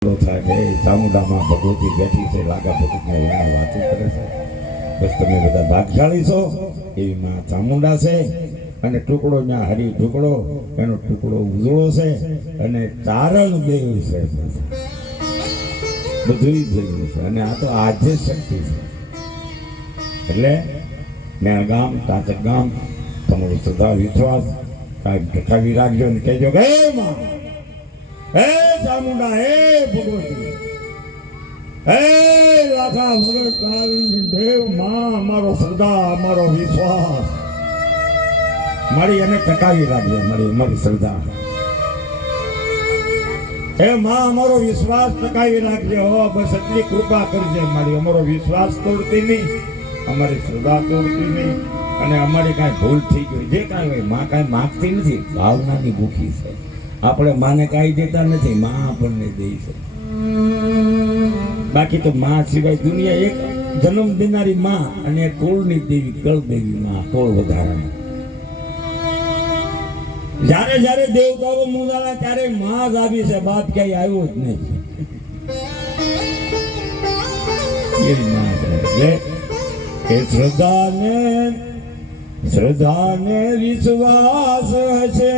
થાય કે ચામુંડામાં ભગવતી બેઠી છે, લાગા ભગતને એને વાતું કરે છે. બસ તમે બધા ભાગશાળી છો. એવી માં ચામુંડા છે અને ટુકડો ના હરી ટુકડો, એનો ટુકડો ઉજળો છે અને ચારણ દેવ છે. બધું થયું છે અને આ તો આજે શક્તિ છે. એટલે મેં ગામ તાચક ગામ તમારો શ્રદ્ધા વિશ્વાસ કાંઈ ટકાવી રાખજો ને કહેજો કે હે માં, હે ચામુંડા, હે ભગવતી, હે લાખા ભગત દેવ માં, અમારો શ્રદ્ધા, અમારો વિશ્વાસ મારી એને ટકાવી રાખજો. મારી શ્રદ્ધા, હે માં, અમારો વિશ્વાસ ટકાવી રાખજો. બસ એટલી કૃપા કરજે મારી. અમારો વિશ્વાસ તોડતી નહીં, અમારી શ્રદ્ધા તોડતી નહીં. અને અમારી કાંઈ ભૂલ થઈ ગઈ, જે કાંઈ હોય, માં કાંઈ માગતી નથી, ભાવનાની ભૂખી છે. આપણે માને કાંઈ દેતા નથી, માં આપણને દે છે. બાકી તો માં સિવાય દુનિયા એક જન્મ દેનારી માં અને કુળની દેવી, કળ દેવી માં, કુળ વધારાની. જ્યારે જ્યારે દેવતાઓ મુંજાણા ત્યારે માં જ આવી છે, બાપ ક્યાંય આવ્યો જ નહીં. એવી માં એટલે એ શ્રદ્ધાને વિશ્વાસ છે